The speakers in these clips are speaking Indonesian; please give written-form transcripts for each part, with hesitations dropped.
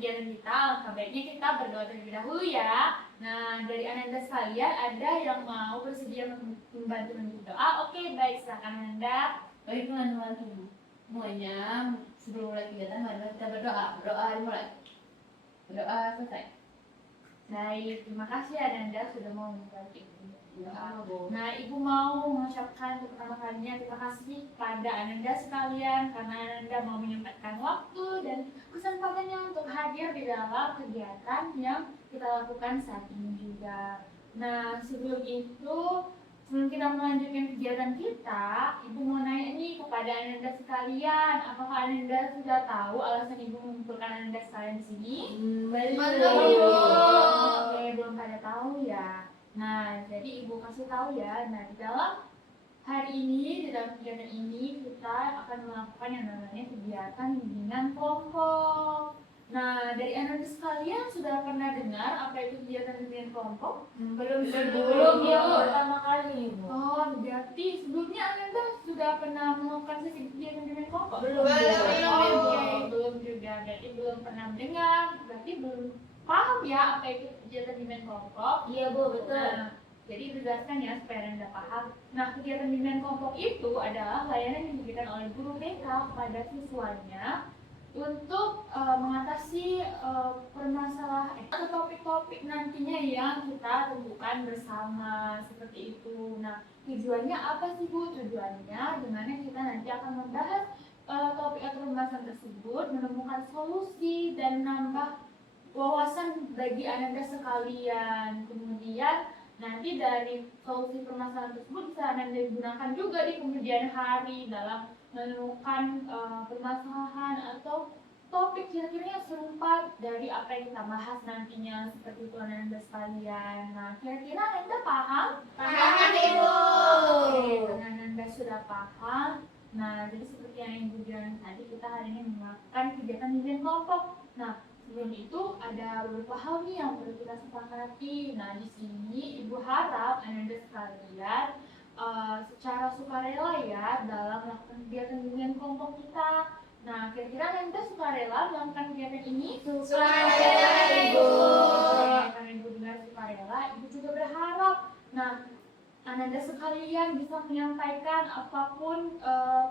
kegiatan kita, langkah baiknya kita berdoa terlebih dahulu ya. Nah, dari Ananda sekalian, ada yang mau bersedia membantu menulis doa? Oke, baik, silakan Ananda. Baik teman-teman semuanya, sebelum mulai kegiatan mari kita berdoa. Berdoa dimulai. Berdoa selesai. Baik, terima kasih Ananda sudah mau membantu doa. Nah, Ibu mau mengucapkan pertama kalinya terima kasih kepada Ananda sekalian karena Ananda mau menyempatkan waktu dan kesempatannya untuk hadir di dalam kegiatan yang kita lakukan saat ini juga. Nah, sebelum kita melanjutkan kegiatan kita, Ibu mau nanya nih kepada Ananda sekalian, apakah Ananda sudah tahu alasan Ibu mengumpulkan Ananda sekalian di sini? Oke, belum pada tahu ya. Nah, jadi Ibu kasih tahu ya. Nah, di dalam hari ini, di dalam kegiatan ini kita akan melakukan yang namanya kegiatan bimbingan kelompok. Nah, dari Ananda sekalian sudah pernah dengar apa itu kegiatan bimbingan kelompok? Belum ya, pertama kali Ibu. Oh, berarti sebelumnya Ananda sudah pernah melakukan sesi kegiatan bimbingan kelompok? Belum. Belum juga. Berarti belum pernah mendengar. Berarti belum paham ya apa itu kegiatan bimbingan kelompok? Iya Bu, betul. Nah, jadi dijelaskan ya supaya Anda paham. Nah, kegiatan bimbingan kelompok itu adalah layanan yang diberikan oleh guru BK kepada siswanya untuk mengatasi permasalahan atau topik-topik nantinya yang kita tentukan bersama seperti itu. Nah, tujuannya apa sih Bu? Tujuannya dengan kita nanti akan membahas topik atau pembahasan tersebut, menemukan solusi dan nambah wawasan bagi Ananda sekalian. Kemudian nanti dari solusi permasalahan tersebut bisa Ananda gunakan juga di kemudian hari dalam menemukan permasalahan atau topik kira-kira yang serupa dari apa yang kita bahas nantinya seperti itu Ananda sekalian. Nah, kira-kira Ananda paham? Paham Ibu. Oke, karena Ananda sudah paham. Nah, jadi seperti yang Ibu bilang tadi, kita hari ini melakukan kegiatan bimbingan kelompok. Nah, sebelum itu ada beberapa hal nih yang perlu kita sepakati. Nah, di sini Ibu harap Ananda sekalian secara sukarela ya dalam melakukan kegiatan bimbingan kelompok kita. Nah, kira-kira Ananda sukarela melakukan kegiatan ini? Sukarela Ibu. Karena Ibu dengar sukarela, Ibu juga berharap. Nah, Ananda sekalian bisa menyampaikan apapun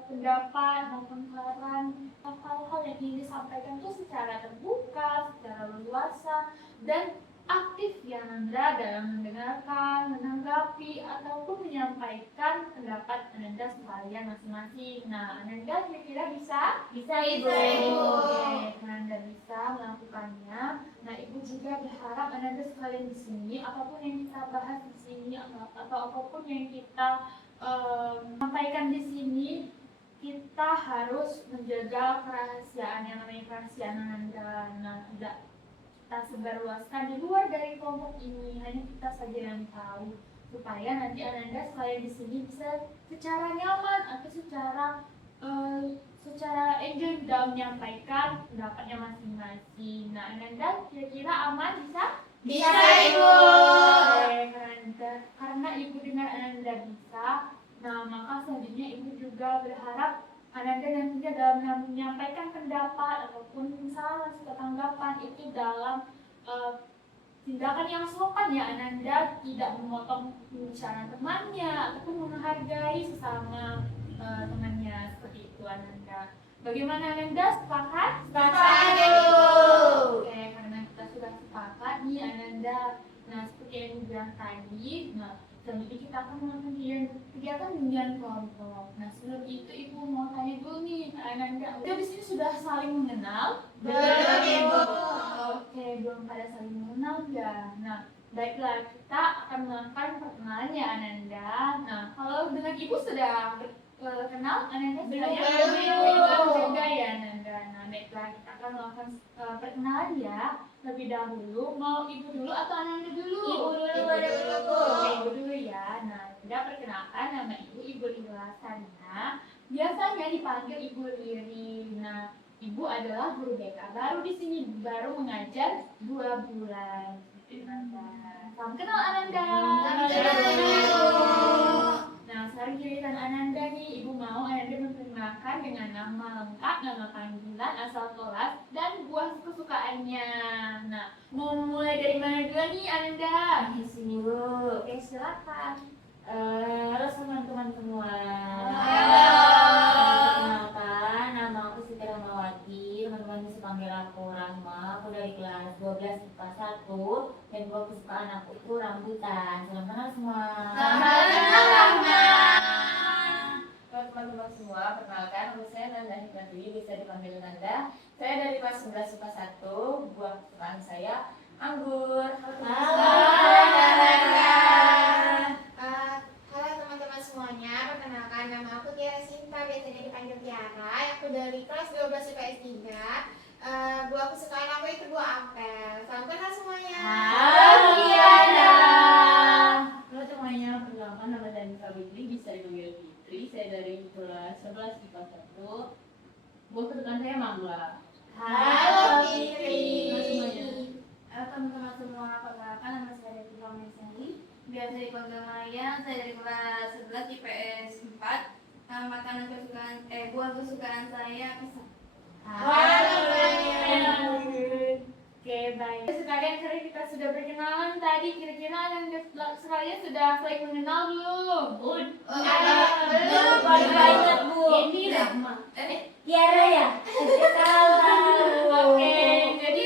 pendapat maupun saran hal-hal yang ingin disampaikan itu secara terbuka, secara leluasa dan aktif ya Ananda dalam mendengarkan, menanggapi ataupun menyampaikan pendapat Ananda sekalian masing-masing. Nah, Ananda kira-kira bisa? Bisa Ibu. Oke, Ananda bisa melakukannya. Nah, Ibu juga berharap Ananda sekalian di sini apapun yang kita bahas di sini atau apapun yang kita sampaikan di sini, kita harus menjaga kerahasiaan yang namanya kerahasiaan Ananda. Nah, tidak kita sebarluaskan di luar dari kelompok ini, hanya kita saja yang tahu, supaya nanti Ananda sekalian di sini bisa secara nyaman atau secara enjoy dalam menyampaikan pendapatnya masing-masing. Nah, Ananda kira-kira aman bisa? Bisa Ibu. Karena Ibu dengar Ananda bisa, nah maka selanjutnya Ibu juga berharap Ananda nantinya dalam menyampaikan pendapat ataupun saran atau tanggapan itu dalam tindakan yang sopan ya Ananda, tidak memotong pembicaraan temannya ataupun menghargai sesama temannya, seperti itu Ananda. Bagaimana Ananda? Sepakat? Sepakat Ibu. Oke, karena kita sudah sepakat nih Ananda. Nah, seperti yang Ibu bilang tadi, selanjutnya kita akan melakukan kegiatan bimbingan kelompok. Nah, sebelum itu Ibu mau tanya dulu nih Ananda, udah di sini sudah saling mengenal? Belum Ibu. Oke, belum pada saling mengenal ya. Nah, baiklah, kita akan melakukan perkenalan ya Ananda. Nah, kalau dengan Ibu sudah kenal Ananda? Belum juga ya Ananda. Nah, baiklah, kita akan melakukan perkenalan ya. Lebih dahulu, mau Ibu dulu atau Ananda dulu? Ibu dulu. Oke, Ibu dulu ya. Nah, sudah perkenalkan nama Ibu Riri Lasana. Biasanya dipanggil Ibu Riri. Nah, Ibu adalah guru BK. Baru di sini, baru mengajar 2 bulan. Salam kenal Ananda. Salam kenal Ibu. Nah, sekarang hari giliran Ananda nih, Ibu mau Ananda memperkenalkan dengan nama lengkap, nama panggilan, asal kelas, dan buah kesukaannya. Nah, mau mulai dari mana dulu nih Ananda? Di sini Bu. Oke, silakan. Halo teman-teman semua. Halo. Perkenalkan, nama aku Siti Rahmawati. Teman-teman bisa panggil aku Rahma. Aku dari kelas 12 IPA 1 dan buah kesukaan aku itu rambutan. Selamat kenal semua. Selamat kenal, Rahma. Teman-teman semua, perkenalkan nama saya Nanda Hikmatiwi, bisa dipanggil Nanda. Saya dari kelas 11 IPA 1, buah kesukaan saya anggur. Halo. Halo teman-teman semuanya, perkenalkan nama aku Tiara Sinta, biasanya dipanggil Tiara. Aku dari kelas 12 IPS 3. Buah kesukaan aku itu buah apel. Salam kenal semuanya. Halo Tiara. Halo semuanya, perkenalkan nama saya Nisa Witri, bisa dipanggil Fitri. Saya dari kelas 11 IPA 1. Buah kesukaan saya mangga. Halo Fitri. Halo semuanya. Halo teman-teman semua, perkenalkan nama saya Devi Pamesari. Biasa dipanggil Maya, saya dari kelas 11 IPS 4. Makanan kesukaan, buah kesukaan saya pisang. Halo Maya. Oke, baik. Sekalian karena kita sudah berkenalan tadi, kira-kira Ananda sekalian sudah saling mengenal belum? Belum banyak Bu. Ini Rahma. Tiara ya? Tahu. Oke, jadi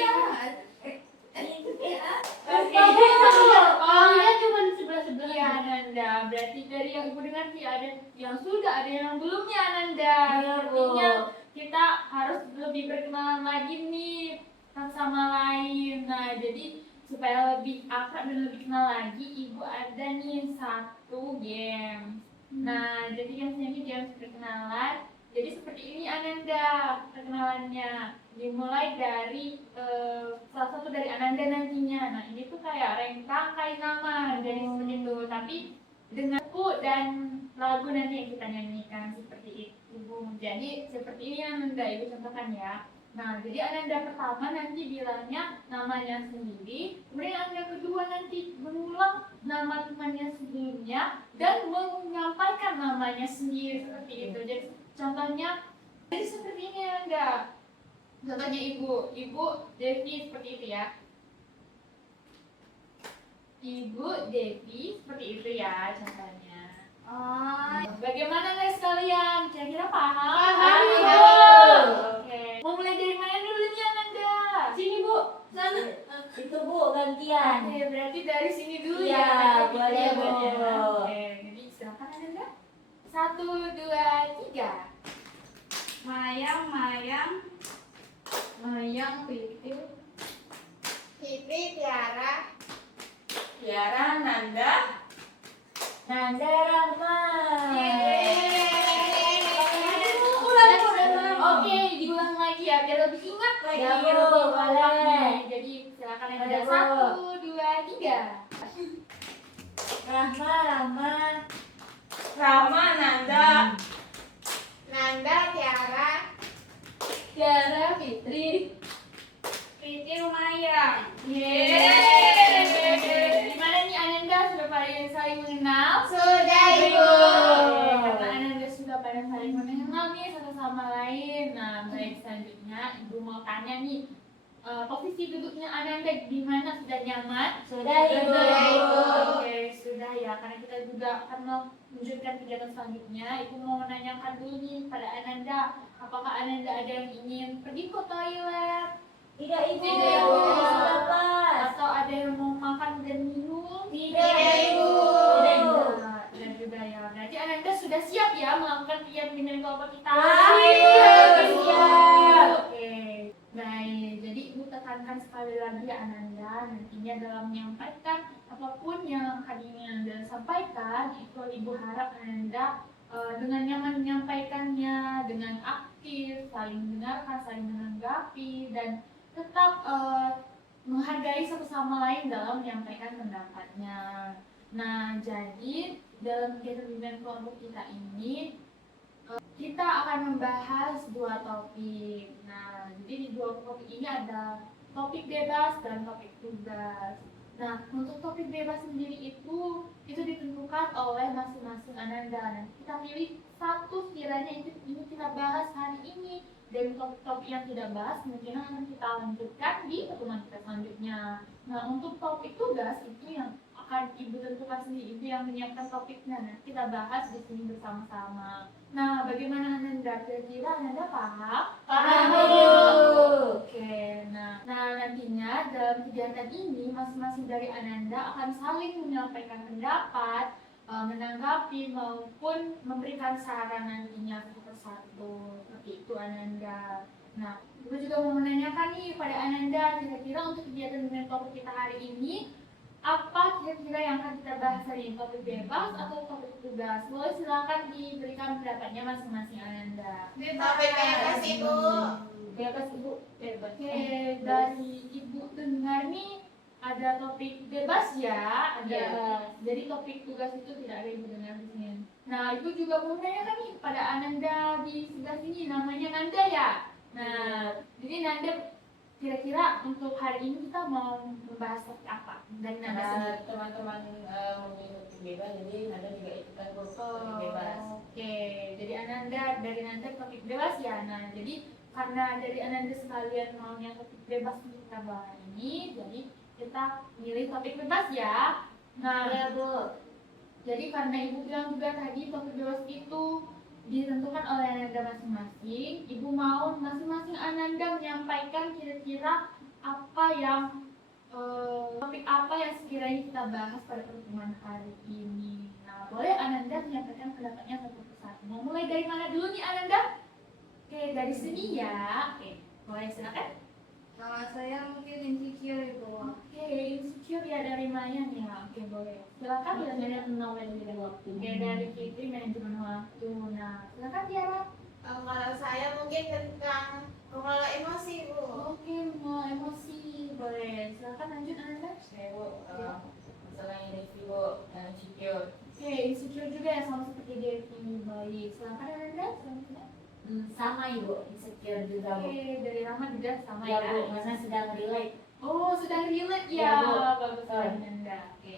Oh iya, cuma sebelah-sebelah. Iya Ananda, berarti dari yang Ibu dengar sih ada yang sudah, ada yang belum ya Ananda. Iya, Bu. Artinya kita harus lebih berkenalan lagi nih satu sama lain. Nah, jadi supaya lebih akrab dan lebih kenal lagi, Ibu ada nih satu game. Nah, jadi gamesnya ini game perkenalan. Jadi seperti ini Ananda perkenalannya. Dimulai dari salah satu dari Ananda nantinya. Nah, ini tuh kayak rangkaian nama, jadi seperti itu. Tapi dengan buku dan lagu nanti yang kita nyanyikan seperti itu. Jadi seperti ini Ananda, Ibu contohkan ya. Nah, jadi Ananda pertama nanti bilangnya namanya sendiri, kemudian Ananda kedua nanti mengulang nama temannya sebelumnya dan menyampaikan namanya sendiri seperti itu. Jadi contohnya, jadi seperti ini Ananda. Contohnya Ibu Devi seperti itu ya. Ibu Devi seperti itu ya contohnya. Bagaimana guys kalian? Kira-kira paham? Paham, Ibu. Ibu. Oke. Mau mulai dari mana dulu nih Ananda? Sini Bu. Sana. Itu Bu gantian. Oke, berarti dari sini dulu Iya, ya. boleh, Bu. Oke, jadi silakan Ananda. 1, 2, 3. Mayang, Mayang, Fitri. Fitri, Tiara. Tiara, Nanda. Nanda Rahma. Oke, diulang lagi ya biar lebih ingat lagi. Ya, Bu, lebih boleh. kompak nih. Jadi silakan yang Boleh, udah Bu. 1, 2, 3. Rahma. Rama, Nanda. Nanda, Tiara. Tiara, Fitri. Fitri, Mayang. Gimana nih Ananda sudah pada saling mengenal? Sudah, Ibu. Karena Ananda sudah pada saling mengenal nih satu sama lain. Nah, baik selanjutnya Ibu mau tanya nih, posisi duduknya Ananda di mana, sudah nyaman? Sudah Ibu. Sudah, Ibu. Oke, sudah ya. Karena kita juga akan melanjutkan kegiatan selanjutnya. Ibu mau menanyakan dulu nih pada Ananda, apakah Ananda ada yang ingin pergi ke toilet? Tidak Ibu. Tidak, Ibu. Sudah pas. Atau ada yang mau makan dan minum? Tidak Ibu. Tidak Ibu. Dan juga ya. Berarti Ananda sudah siap ya melakukan kegiatan minum kelompok kita? Siap. Oke. Baik. Jadi Ibu tekankan sekali lagi ya Ananda, nantinya dalam menyampaikan apapun yang hari ini Anda sampaikan, itu Ibu harap Ananda dengan nyaman menyampaikannya, dengan aktif, saling mendengarkan, saling menanggapi, dan tetap menghargai satu sama lain dalam menyampaikan pendapatnya. Nah, jadi dalam kegiatan bimbingan kelompok kita ini kita akan membahas 2 topik. Nah, jadi di 2 topik ini ada topik bebas dan topik tugas. Nah, untuk topik bebas sendiri itu ditentukan oleh masing-masing Ananda. Nah, kita pilih satu sekiranya ini kita bahas hari ini, dan topik yang tidak bahas mungkin akan kita lanjutkan di pertemuan kita selanjutnya. Nah, untuk topik tugas itu yang akan ibu tentukan sendiri, ibu yang menyiapkan topiknya. Nah, kita bahas di sini bersama-sama. Nah, bagaimana Ananda? Kira-kira Ananda paham? Paham, Bu. Oke, nah nantinya dalam kegiatan ini masing-masing dari Ananda akan saling menyampaikan pendapat, menanggapi maupun memberikan saran nantinya satu persatu. Seperti itu Ananda. Nah, Ibu juga mau menanyakan nih pada Ananda, kira-kira untuk kegiatan dengan topik kita hari ini apa kira-kira yang akan kita bahas hari ini? Topik bebas atau topik tugas? Boleh silakan diberikan pendapatnya masing-masing Ananda. Topik bebas Ibu. Bebas Ibu, bebas. Oke, dari Ibu dengar nih ada topik bebas ya, ada. Jadi topik tugas itu tidak ada Ibu dengar di sini. Nah, Ibu juga mau menanyakan nih pada Ananda di sebelah sini, namanya Nanda ya. Nah, jadi Nanda kira-kira untuk hari ini kita mau membahas topik apa? Dari Nanda sendiri. Karena teman-teman memilih topik bebas, jadi Nanda juga ikutan topik bebas. Oke, jadi Ananda dari Nanda topik bebas ya. Nah, jadi karena dari Ananda sekalian maunya topik bebas untuk kita bahas ini, jadi kita milih topik bebas ya. Nah, Ya, Bu. jadi karena Ibu bilang juga tadi topik bebas itu ditentukan oleh Ananda masing-masing, Ibu mau masing-masing Ananda menyampaikan kira-kira apa yang topik apa yang sekiranya kita bahas pada pertemuan hari ini. Nah, boleh Ananda menyampaikan pendapatnya satu persatu. Mau mulai dari mana dulu nih Ananda? Oke, dari sini ya. Oke, boleh silakan. Kalau saya mungkin insecure Ibu. Oke, insecure ya dari Maya nih ya. Oke, boleh. Silakan ya. Manajemen manajemen waktu. Oke, dari Fitri manajemen waktu. Nah, silakan Tiara. Kalau saya mungkin tentang mengelola emosi Bu. Oke, mau emosi. Boleh. Silakan lanjut Ananda. Saya Bu, masalah ini sih Bu, insecure. Oke, insecure juga ya sama seperti Devi. Baik. Silakan Ananda. Selanjutnya. Sama Ibu, insecure juga Bu. Oke, dari Rama juga sama Ya ya. Bu, karena sedang relate. Oh, sudah relate ya. Ya, Bu. Bagus sekali Nanda. Oke.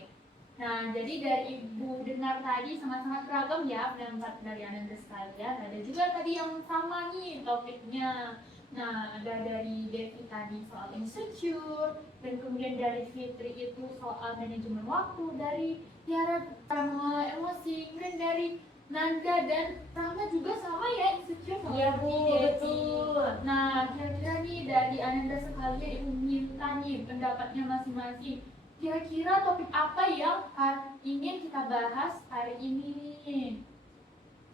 Nah, jadi dari Ibu dengar tadi sangat-sangat beragam ya pendapat dari Ananda sekalian. Ada juga tadi yang sama nih topiknya. Nah, ada dari Devi tadi soal insecure, dan kemudian dari Fitri itu soal manajemen waktu, dari Tiara mengelola emosi, kemudian dari Nanda dan Rahma juga sama ya insecure sama Iya Bu, seperti Devi. betul. Nah, kira-kira nih dari Ananda sekalian Ibu minta nih pendapatnya masing-masing. Kira-kira topik apa yang ingin kita bahas hari ini nih?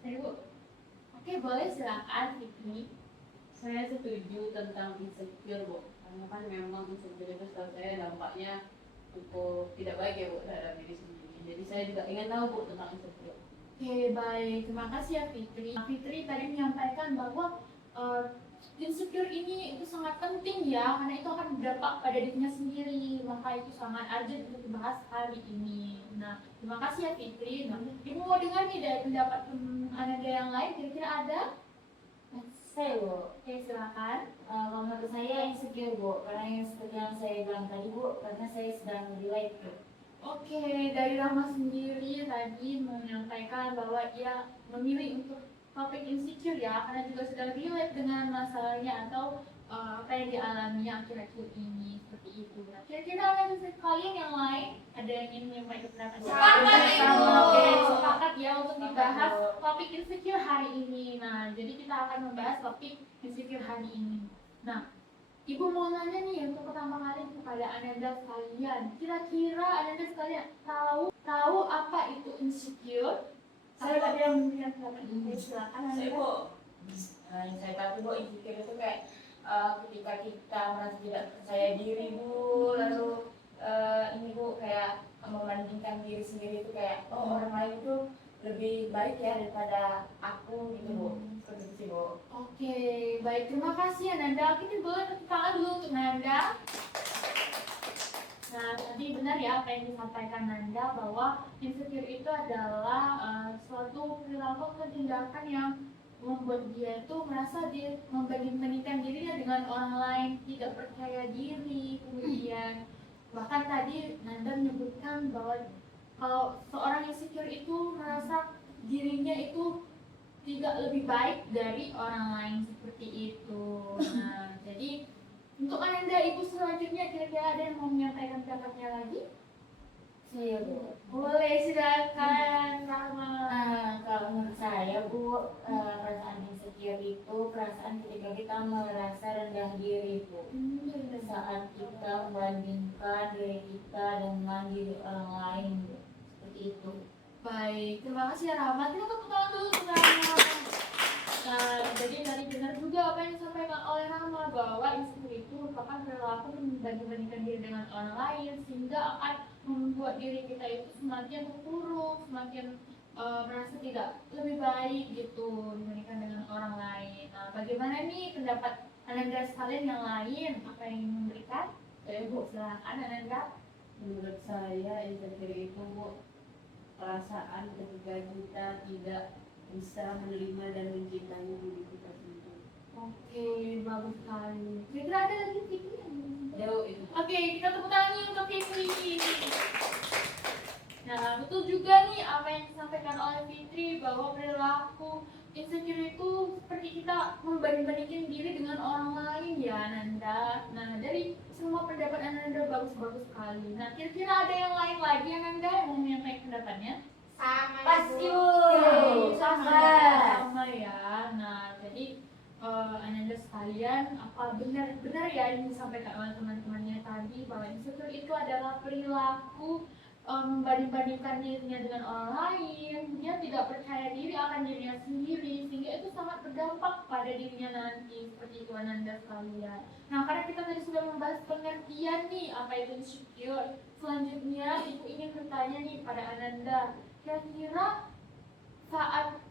Ibu. Oke, boleh silakan Fitri. Saya setuju tentang insecure Bu, karena kan memang insecure itu setahu saya dampaknya cukup tidak baik ya Bu terhadap diri sendiri. Jadi saya juga ingin tahu Bu tentang insecure. Oke, baik. Terima kasih ya Fitri. Fitri tadi menyampaikan bahwa insecure ini itu sangat penting ya, karena itu akan berdampak pada dirinya sendiri. Maka itu sangat urgent untuk dibahas hari ini. Nah, terima kasih ya Fitri. Nah, Ibu mau dengar nih dari pendapat Ananda yang lain, kira-kira ada? Saya Bu, Oke, silakan. kalau menurut saya insecure Bu, karena yang seperti yang saya bilang tadi Bu, karena saya sedang relate Bu. Oke, dari Rama sendiri tadi menyampaikan bahwa ia memilih untuk topik insecure ya, karena juga sedang relate dengan masalahnya atau apa yang dialaminya akhir-akhir ini, seperti itu. Nah, kira-kira ada kalian yang lain ada yang ingin menyampaikan pendapat? Sepakat, Ibu. Oke, sepakat ya untuk dibahas topik insecure hari ini. Nah, jadi kita akan membahas topik insecure hari ini. Nah, Ibu mau nanya nih untuk pertama kali kepada Ananda sekalian. Kira-kira Ananda sekalian tahu apa itu insecure? Saya ada yang memberikan pendapat ini. Silakan Saya Ananda. Bu, yang saya tahu Bu, insecure itu kayak ketika kita merasa tidak percaya diri Bu, lalu ini Bu kayak membandingkan diri sendiri itu kayak orang lain itu lebih baik ya daripada aku gitu Bu. Seperti itu sih Bu. Oke, baik. Terima kasih Ananda. Kita boleh tepuk tangan dulu untuk Nanda. Nah, tadi benar ya apa yang disampaikan Nanda bahwa insecure itu adalah suatu perilaku atau tindakan yang membuat dia itu merasa dia membanding-bandingkan dirinya dengan orang lain, tidak percaya diri, kemudian Bahkan tadi Nanda menyebutkan bahwa kalau seorang insecure itu merasa dirinya itu tidak lebih baik dari orang lain seperti itu. Nah, jadi untuk Ananda ibu selanjutnya kira-kira ada yang mau menyampaikan pendapatnya lagi? Saya Bu. Boleh, silakan Rahma. Kalau menurut saya Bu, perasaan insecure itu perasaan ketika kita merasa rendah diri Bu. Saat kita membandingkan diri kita dengan diri orang lain Bu. Seperti itu. Baik, terima kasih ya Rahmat. Kita tepuk tangan dulu untuk Rahmat. Nah, jadi tadi benar juga apa yang disampaikan oleh Rahma bahwa insecure itu merupakan perilaku membanding-bandingkan diri dengan orang lain sehingga akan membuat diri kita itu semakin terpuruk, semakin merasa tidak lebih baik gitu dibandingkan dengan orang lain. Nah, bagaimana nih pendapat Ananda sekalian yang lain? Apa yang ingin memberikan? Bu, silakan Ananda. Menurut saya insecure itu Bu, perasaan ketika kita tidak bisa menerima dan mencintai diri kita sendiri. Oke, bagus sekali. Kira-kira ada lagi Fikri? Jauh itu. Oke, kita tepuk tangan nih untuk Fikri. Nah, betul juga nih apa yang disampaikan oleh Fitri bahwa perilaku insecure itu seperti kita membanding-bandingkan diri dengan orang lain ya Nanda. Nah, dari semua pendapat Nanda bagus-bagus sekali. Nah, kira-kira ada yang lain lagi yang Nanda yang mau menyampaikan pendapatnya? Sama Pasti Ibu. Bu. Sama ya. Nah, jadi Ananda sekalian, apa benar ya yang disampaikan oleh teman-temannya tadi bahwa insecure itu adalah perilaku membanding-bandingkan dirinya dengan orang lain, dia tidak percaya diri akan dirinya sendiri, sehingga itu sangat berdampak pada dirinya nanti, seperti itu Ananda sekalian. Nah, karena kita tadi sudah membahas pengertian nih apa itu insecure, selanjutnya ibu ingin bertanya nih pada Ananda, kira-kira saat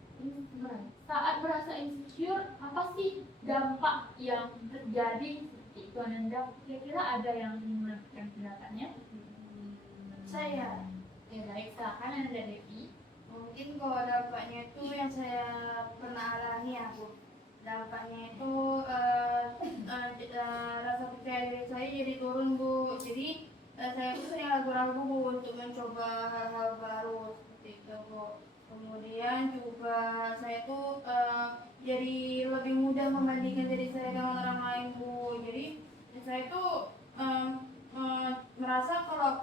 merasa insecure apa sih dampak yang terjadi seperti itu Ananda? Kira-kira ada yang ingin menyampaikan pendapatnya? Saya Ya baik, silakan Ananda Devi. mungkin kalau dampaknya itu yang saya pernah alami aku, dampaknya itu rasa percaya diri saya jadi turun Bu. Jadi saya itu sering ragu-ragu Bu untuk mencoba hal-hal baru seperti itu Bu. Kemudian juga saya tuh jadi lebih mudah membandingkan diri saya dengan orang lain Bu. Jadi saya tuh merasa kalau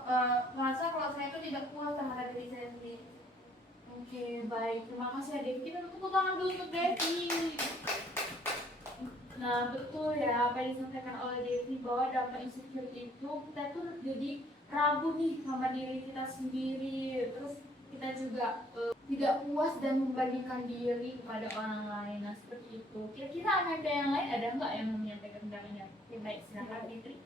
saya itu tidak puas terhadap diri saya sendiri. Oke, baik. Terima kasih ya Devi. Kita tepuk tangan dulu untuk Devi. Nah, betul ya apa yang disampaikan oleh Devi bahwa dampak insecure itu kita tuh jadi ragu nih sama diri kita sendiri. Terus kita juga tidak puas dan membandingkan diri kepada orang lain. Nah, seperti itu. Kira-kira ada yang lain ada nggak yang mau menyampaikan pendapatnya? Oke, baik. Silakan Fitri.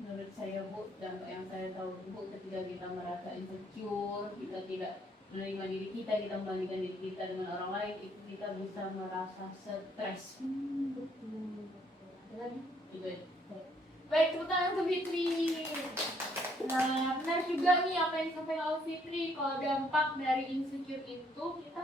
Menurut saya Bu, dampak yang saya tahu Bu, ketika kita merasa insecure, kita tidak menerima diri kita membandingkan diri kita dengan orang lain, itu kita bisa merasa stres. Betul. Ada lagi? Itu aja. Baik, tepuk tangan untuk Fitri. Nah, benar juga nih apa yang disampaikan oleh Fitri. Kalau dampak dari insecure itu, kita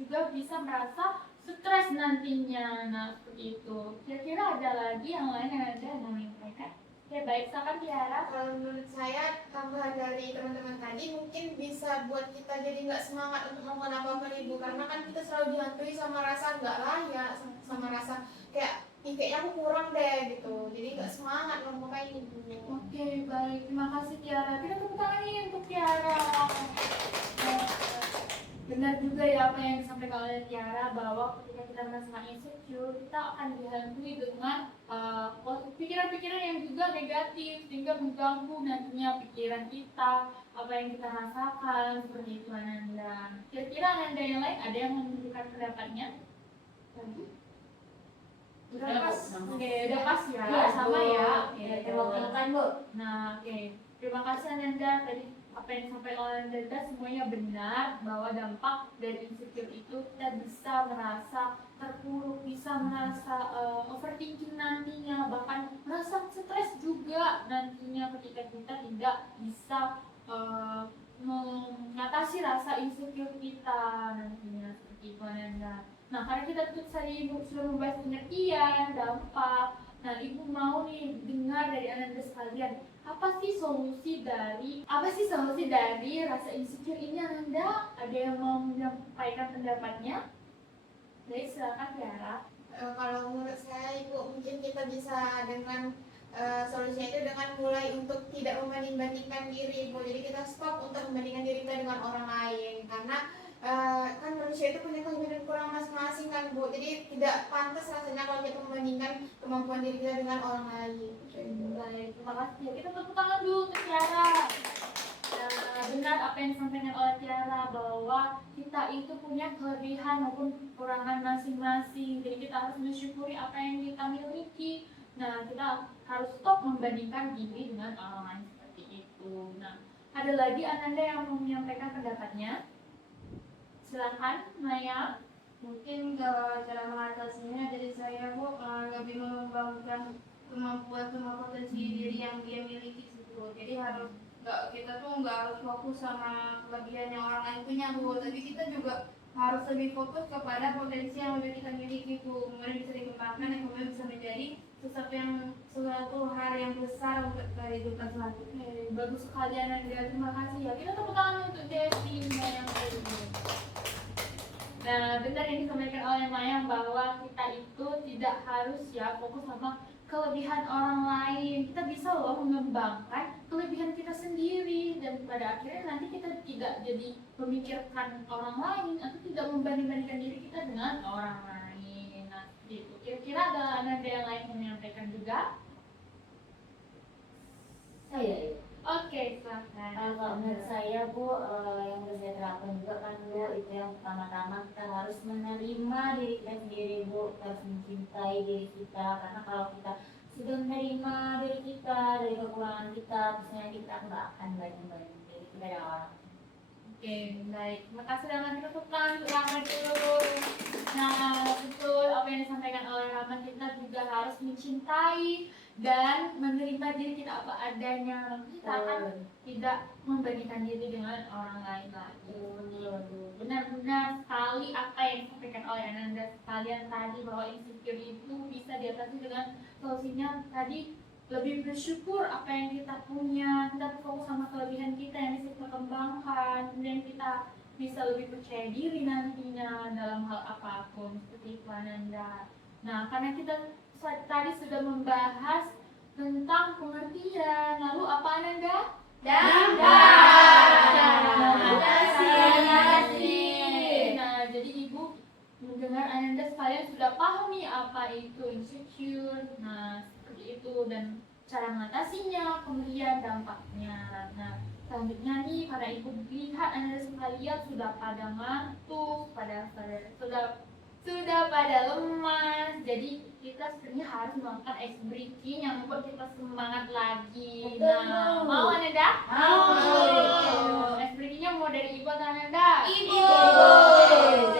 juga bisa merasa stres nantinya. Nah, seperti itu. Kira-kira ada lagi yang lain yang ada yang mau menyampaikan? Oke, baik. Silakan Tiara. Kalau menurut saya tambahan dari teman-teman tadi mungkin bisa buat kita jadi nggak semangat untuk melakukan apa-apa nih Bu, karena kan kita selalu dihantui sama rasa nggak layak, sama rasa kayak kayaknya aku kurang deh gitu, jadi nggak semangat ngomong ini Bu. Oke, baik. Terima kasih Tiara. Kita tepuk tangan nih untuk Tiara. Benar juga ya apa yang disampaikan oleh Tiara bahwa ketika kita merasakan insecure, kita akan dihantui dengan pikiran-pikiran yang juga negatif sehingga mengganggu nantinya pikiran kita, apa yang kita rasakan seperti itu Ananda. Kira-kira Ananda yang lain ada yang memberikan pendapatnya? Udah pas. Oke, udah pas ya. Iya, Sama Bu. ya. Ya, terwakilkan Bu. Nah, oke. Terima kasih Ananda. Tadi apa yang disampaikan oleh Ananda semuanya benar bahwa dampak dari insecure itu kita bisa merasa terpuruk, bisa merasa overthinking nantinya, bahkan merasa stres juga nantinya ketika kita tidak bisa mengatasi rasa insecure kita nantinya seperti itu Ananda. Nah, karena kita tadi Ibu sudah membahas pengertian, dampak. Nah, Ibu mau nih dengar dari Ananda sekalian, apa sih solusi dari rasa insecure ini Ananda? Ada yang mau menyampaikan pendapatnya? Baik, silakan Tiara. Kalau menurut saya Ibu, mungkin kita bisa dengan solusinya itu dengan mulai untuk tidak membanding-bandingkan diri Ibu. Jadi kita stop untuk membandingkan diri kita dengan orang lain, karena kan manusia itu punya kelebihan dan kurang masing-masing kan Bu. Jadi tidak pantas rasanya kalau kita membandingkan kemampuan diri kita dengan orang lain. Baik, terima kasih. Kita tepuk tangan dulu untuk Tiara. Benar apa yang disampaikan oleh Tiara, bahwa kita itu punya kelebihan maupun kekurangan masing-masing. Jadi kita harus mensyukuri apa yang kita miliki. Nah, kita harus stop membandingkan diri dengan orang lain seperti itu. Nah, ada lagi Ananda yang mau menyampaikan pendapatnya? Silakan, Maya. Mungkin kalau cara mengatasinya dari saya Bu, lebih mengembangkan kemampuan sama potensi diri yang dia miliki gitu. Jadi kita tuh nggak harus fokus sama kelebihan yang orang lain punya Bu, tapi kita juga harus lebih fokus kepada potensi yang lebih kita miliki Bu. Kemudian bisa dikembangkan dan kemudian bisa menjadi suatu hal yang besar untuk kehidupan selanjutnya. Bagus sekali Ananda, terima kasih ya. Kita tepuk tangan untuk Devi yang ini. Nah, benar yang disampaikan oleh Maya bahwa kita itu tidak harus ya fokus sama kelebihan orang lain. Kita bisa loh mengembangkan kelebihan kita sendiri, dan pada akhirnya nanti kita tidak jadi memikirkan orang lain atau tidak membanding-bandingkan diri kita dengan orang lain. Nah, gitu. Kira-kira ada Ananda yang lain yang menyampaikan juga? Saya Oke, silakan. kalau menurut saya Bu, yang harus saya terapkan juga kan Bu, itu yang pertama-tama kita harus menerima diri kita sendiri Bu, kita harus mencintai diri kita, karena kalau kita sudah menerima diri kita dari kekurangan kita, terusnya kita nggak akan banding-banding diri kita dengan orang. Oke, baik. Terima kasih Rahman. Kita tepuk tangan untuk Rahman dulu. Nah, betul apa yang disampaikan oleh Rahman, kita juga harus mencintai dan menerima diri kita apa adanya. Kita akan tidak membandingkan diri dengan orang lain lagi. Benar-benar sekali apa yang disampaikan oleh Ananda sekalian tadi, bahwa insecure itu bisa diatasi dengan solusinya tadi, lebih bersyukur apa yang kita punya, kita fokus sama kelebihan kita yang bisa kita kembangkan, kemudian kita bisa lebih percaya diri nantinya dalam hal apapun, seperti itu Ananda. Nah, karena kita tadi sudah membahas tentang pengertian, lalu apa Ananda? Nah, jadi Ibu mendengar Ananda sekalian sudah pahami apa itu insecure, nah seperti itu, dan cara mengatasinya, kemudian dampaknya. Nah, selanjutnya nih, karena Ibu lihat Ananda sekalian sudah pada ngantuk, sudah pada lemas, jadi kita sebenarnya harus melakukan ice breaking yang membuat kita semangat lagi. Nah, mau Ananda? Mau. Ice breakingnya mau dari Ibu atau Ananda? Ibu.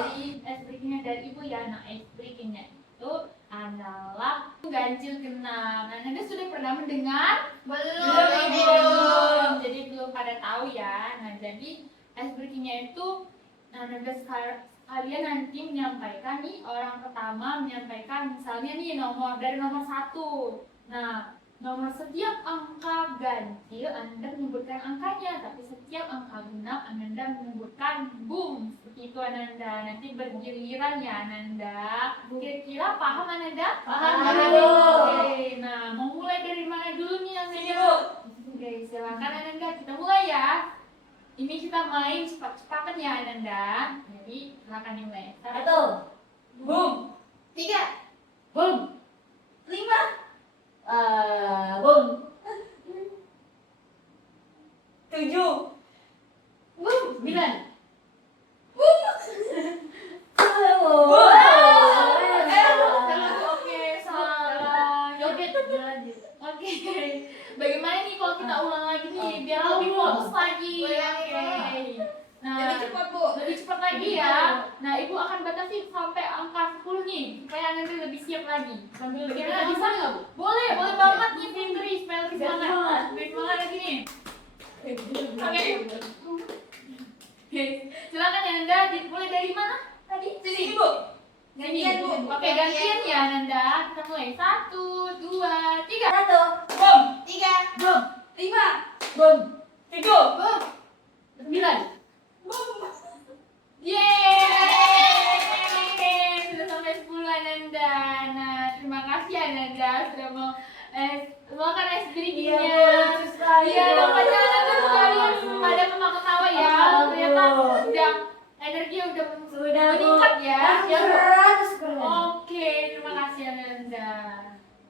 Jadi ice breakingnya dari Ibu ya. Nah, ice breakingnya itu adalah ganjil genap. Nah, Ananda sudah pernah mendengar? Belum. Jadi belum pada tahu ya. Nah, jadi ice breakingnya itu Ananda kalian nanti menyampaikan nih, orang pertama menyampaikan misalnya nih dari nomor 1. Nah, nomor setiap angka ganjil Anda menyebutkan angkanya, tapi setiap angka genap Anda menyebutkan boom. Seperti itu Ananda. Nanti bergiliran ya Ananda. Kira-kira paham Ananda? Paham. Oke. Nah, mau mulai dari mana dulu nih Ananda? Oke, silakan Ananda, kita mulai ya. Ini kita main cepat-cepatan ya Ananda. Jadi silakan dimulai. 1, Boom. 3, boom, 5, boom, 7. boom, 9. Oke, salah. Oke. Bagaimana nih kalau kita ulang lagi nih biar lebih fokus lagi? Oke. Nah, Lebih cepat Bu. lebih cepat lagi ya. Nah, Ibu akan batasi sampai angka 10 nih supaya nanti lebih siap lagi. Sambil bagaimana bisa nggak Bu? Boleh banget nih Fitri, supaya lebih semangat. Lebih semangat lagi nih. Oke. Silakan ya Nanda, dimulai dari mana tadi? Sini Bu. Gantian Bu. Oke, gantian ya Nanda. Kita mulai 1, 2, 3. 1, Boom. 3, Boom. 5, 7. 9. Yeay! Sudah sampai 10 Ananda. Nah, terima kasih Ananda sudah mau makan es drinknya. Iya, namanya Ananda sekalian pada ketawa ya. Ternyata udah energinya udah meningkat ya. Oke, terima kasih Ananda.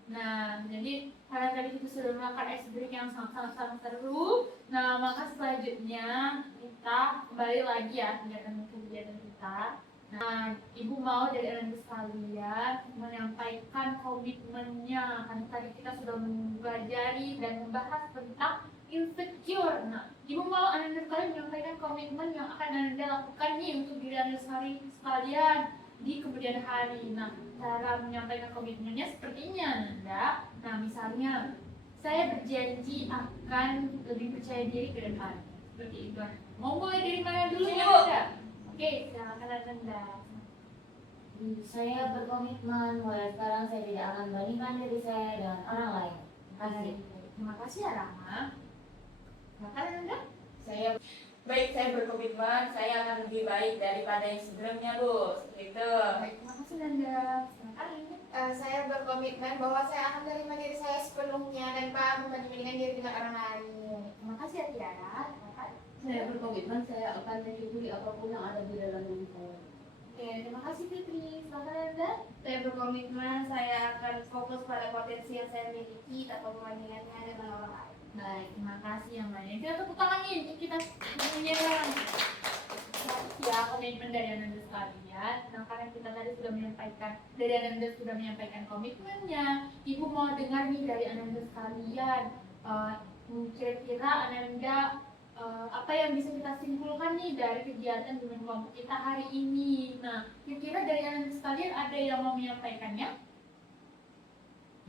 Nah, jadi karena tadi kita sudah makan es drink yang sangat-sangat seru. Nah, maka selanjutnya kita kembali lagi ya kegiatan kita. Nah, Ibu mau dari Anda sekalian menyampaikan komitmennya. Karena tadi kita sudah mempelajari dan membahas tentang insecure. Nah, Ibu mau Anda sekalian menyampaikan komitmen yang akan Anda lakukan nih untuk diri Anda sekalian di kemudian hari. Nah, cara menyampaikan komitmennya sepertinya Anda. Nah, misalnya saya berjanji akan lebih percaya diri ke depan. Seperti itu. Mau mulai dari mana dulu ya Anda? Oke, silakan Anda. Saya berkomitmen mulai sekarang saya tidak akan bandingkan diri saya dengan orang lain. Terima kasih. Terima kasih ya Rama. Silakan Anda. Saya berkomitmen saya akan lebih baik daripada yang sebelumnya, Bu. Seperti itu. Baik, terima kasih Anda. Silakan Anda. Saya berkomitmen bahwa saya akan menerima diri saya sepenuhnya tanpa membanding-bandingkan diri dengan orang lain. Terima kasih ya Tiara. Silakan. Saya berkomitmen saya akan mensyukuri apapun yang ada di dalam diri saya. Oke, terima kasih Fitri. Silakan Anda. Saya berkomitmen saya akan fokus pada potensi yang saya miliki tanpa membandingkannya dengan orang lain. Baik, terima kasih yang banyak. Kita tepuk tangan nih untuk kita menyerang. Ya, komitmen dari Anda sekalian. Nah, karena kita tadi sudah menyampaikan, dari Anda sudah menyampaikan komitmennya. Ibu mau dengar nih dari Anda sekalian. Kira-kira Anda apa yang bisa kita simpulkan nih dari kegiatan dengan kelompok kita hari ini. Nah, kira-kira dari Anda sekalian ada yang mau menyampaikannya?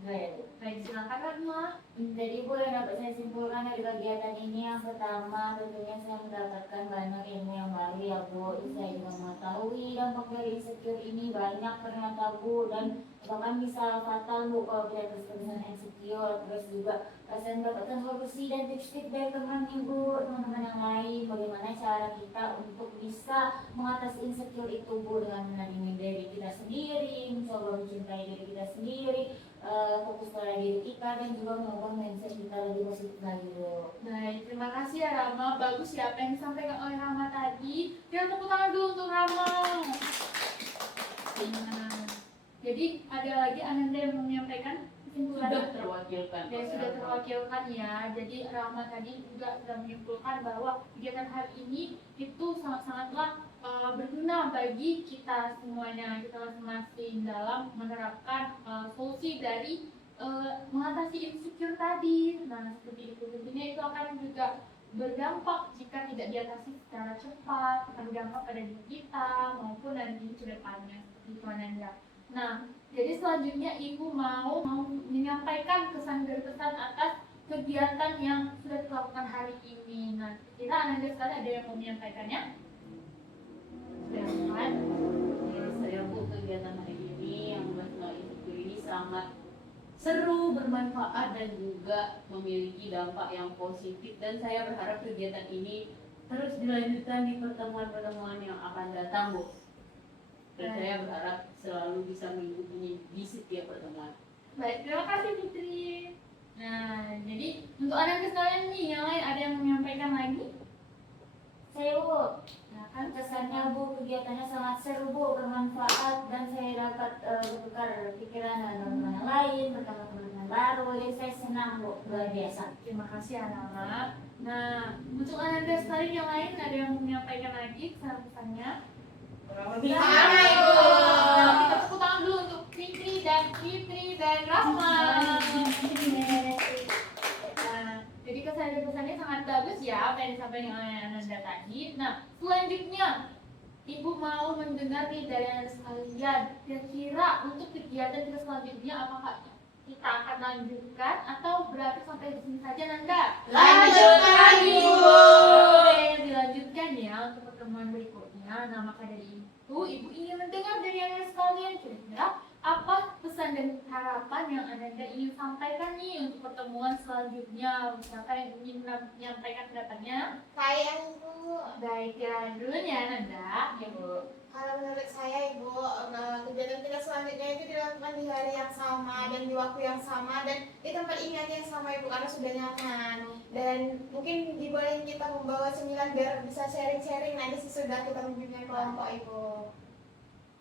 Baik, silakan Ratma. Jadi Bu, yang dapat saya simpulkan dari kegiatan ini yang pertama tentunya saya mendapatkan banyak ilmu yang baru ya Bu. Saya juga mengetahui dampak dari insecure ini banyak ternyata Bu, dan bahkan bisa fatal Bu kalau kita terus-terusan insecure. Terus juga saya mendapatkan solusi dan tips-tips dari teman Ibu, teman-teman yang lain, bagaimana cara kita untuk bisa mengatasi insecure itu Bu, dengan menerima diri kita sendiri, mencoba mencintai diri kita sendiri, fokus pada diri kita, dan juga mengubah mindset kita lebih positif lagi Bu. Baik, terima kasih ya Rama. Bagus ya apa yang disampaikan oleh Rama tadi. Kita tepuk tangan dulu untuk Rama. Nah, jadi ada lagi Ananda yang mau menyampaikan kesimpulan? Sudah terwakilkan. Ya, sudah terwakilkan ya. Jadi Rama tadi juga sudah menyimpulkan bahwa kegiatan hari ini itu sangat-sangatlah berguna bagi kita semuanya, kita masing-masing dalam menerapkan solusi dari mengatasi insecure tadi. Nah, seperti itu tentunya itu akan juga berdampak jika tidak diatasi secara cepat, akan berdampak pada diri kita maupun nanti ke depannya seperti itu Ananda. Nah, jadi selanjutnya Ibu mau menyampaikan kesan dan pesan atas kegiatan yang sudah dilakukan hari ini. Nah, kita Ananda sekali ada yang mau menyampaikannya? Silakan. Saya Bu, kegiatan hari ini yang bahas insecure ini sangat seru, bermanfaat, dan juga memiliki dampak yang positif, dan saya berharap kegiatan ini terus dilanjutkan di pertemuan-pertemuan yang akan datang Bu. Dan saya berharap selalu bisa mengikutinya di setiap pertemuan. Baik, terima kasih Fitri. Nah, jadi untuk Anda sekalian nih, yang lain ada yang menyampaikan lagi? Saya Bu, Nah, kan kesannya Bu, kegiatannya sangat seru Bu, bermanfaat, dan saya dapat bertukar pikiran dengan teman-teman yang lain, bertemu teman-teman baru, jadi saya senang Bu, luar biasa. terima kasih Anama. Nah, untuk Anda sekalian yang lain ada yang menyampaikan lagi kesan-pesannya? Sama Nah, Ibu. kita tepuk tangan dulu untuk Fitri dan Rahma. Nah, jadi kesan dan pesannya sangat bagus ya apa yang disampaikan oleh Anda tadi. Nah, selanjutnya Ibu mau mendengar nih dari Anda sekalian, kira-kira untuk kegiatan kita selanjutnya apakah kita akan lanjutkan atau berarti sampai di sini saja Nanda? Lanjutkan, Ibu. Oke, dilanjutkan ya untuk pertemuan berikutnya. Nah, maka dari itu Ibu ingin mendengar dari Anda sekalian kira-kira apa pesan dan harapan harapan yang Ananda ingin sampaikan nih untuk pertemuan selanjutnya? Misalkan yang ingin menyampaikan pendapatnya? Kayak Ibu, Baik, kira dulu ya Ananda. Ya Bu. kalau menurut saya Ibu, kegiatan kita selanjutnya itu dilakukan di hari yang sama dan di waktu yang sama dan di tempat ini aja yang sama Ibu karena sudah nyaman. Dan mungkin dibolehin kita membawa cemilan biar bisa sharing-sharing nanti sesudah kita membimbing kelompok Ibu.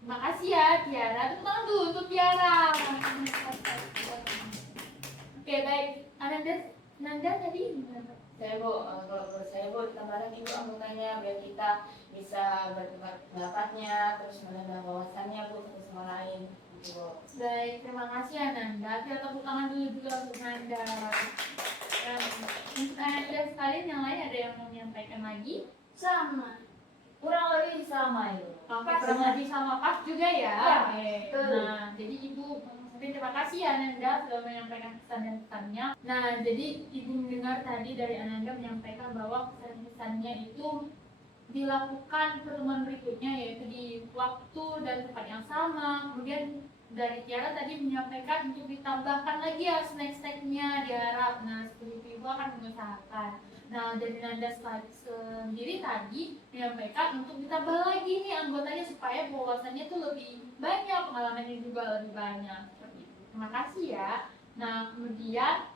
Terima kasih ya Tiara. Tepuk tangan dulu untuk Tiara. Oke, baik. Ananda tadi gimana? Saya Bu, kalau menurut saya Bu, ditambahkan Ibu anggotanya biar kita bisa bertukar pendapatnya, terus menambah wawasannya Bu satu sama lain. Gitu, Bu. Baik, terima kasih Ananda. Kita tepuk tangan dulu juga untuk Ananda. Untuk Ananda sekalian, yang lain ada yang mau menyampaikan lagi? Sama. Kurang lebih sama itu. Kurang lebih sama pas juga ya. Ya, Oke. betul. Nah, jadi Ibu terima kasih ya Ananda sudah menyampaikan pesan dan pesannya. Nah, jadi Ibu mendengar tadi dari Ananda menyampaikan bahwa pesan-pesannya itu dilakukan pertemuan berikutnya yaitu di waktu dan tempat yang sama. Kemudian dari Tiara tadi menyampaikan untuk ditambahkan lagi ya snack-snacknya diharap. Nah, seperti itu akan mengusahakan. Nah, dari Nanda sendiri tadi menyampaikan untuk ditambah lagi nih anggotanya supaya wawasannya tuh lebih banyak, pengalamannya juga lebih banyak. Seperti itu. Terima kasih ya. Nah, kemudian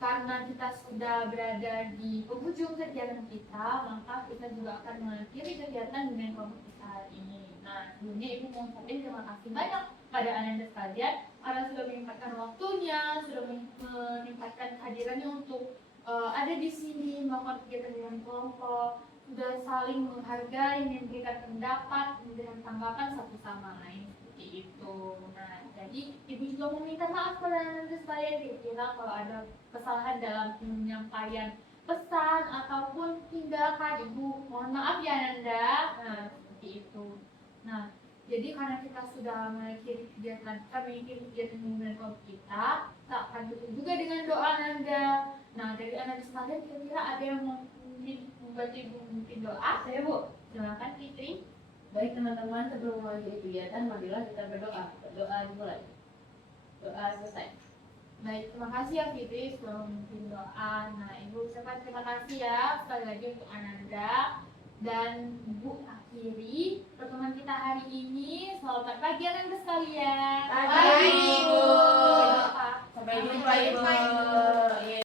karena kita sudah berada di penghujung kegiatan kita, maka kita juga akan mengakhiri kegiatan dengan kelompok kita hari ini. Nah, sebelumnya Ibu mau ucapin terima kasih banyak pada Ananda sekalian karena sudah menyempatkan waktunya, sudah menyempatkan kehadirannya untuk ada di sini melakukan kegiatan dengan kelompok, sudah saling menghargai, memberikan pendapat, memberikan tanggapan satu sama lain seperti itu. Nah, jadi Ibu juga meminta maaf kepada Anda sekalian kira-kira kalau ada kesalahan dalam penyampaian pesan ataupun tindakan Ibu, mohon maaf ya Nanda. Nah, seperti itu. Nah, jadi karena kita sudah mengakhiri kegiatan dengan kelompok kita akan tutup juga dengan doa Nanda. Nah, dari Anda sekalian kira-kira ada yang mau membantu Ibu memimpin doa? Saya Bu, silakan Fitri. Baik teman-teman, sebelum mengakhiri kegiatan, marilah kita berdoa. Doa dimulai. Doa selesai. Baik, terima kasih ya Fitri sudah memimpin doa. Nah, Ibu ucapkan terima kasih ya sekali lagi untuk Ananda. Dan Ibu akhiri pertemuan kita hari ini. Selamat pagi Ananda sekalian. Pagi, Ibu. Sampai jumpa. Sampai jumpa Ibu.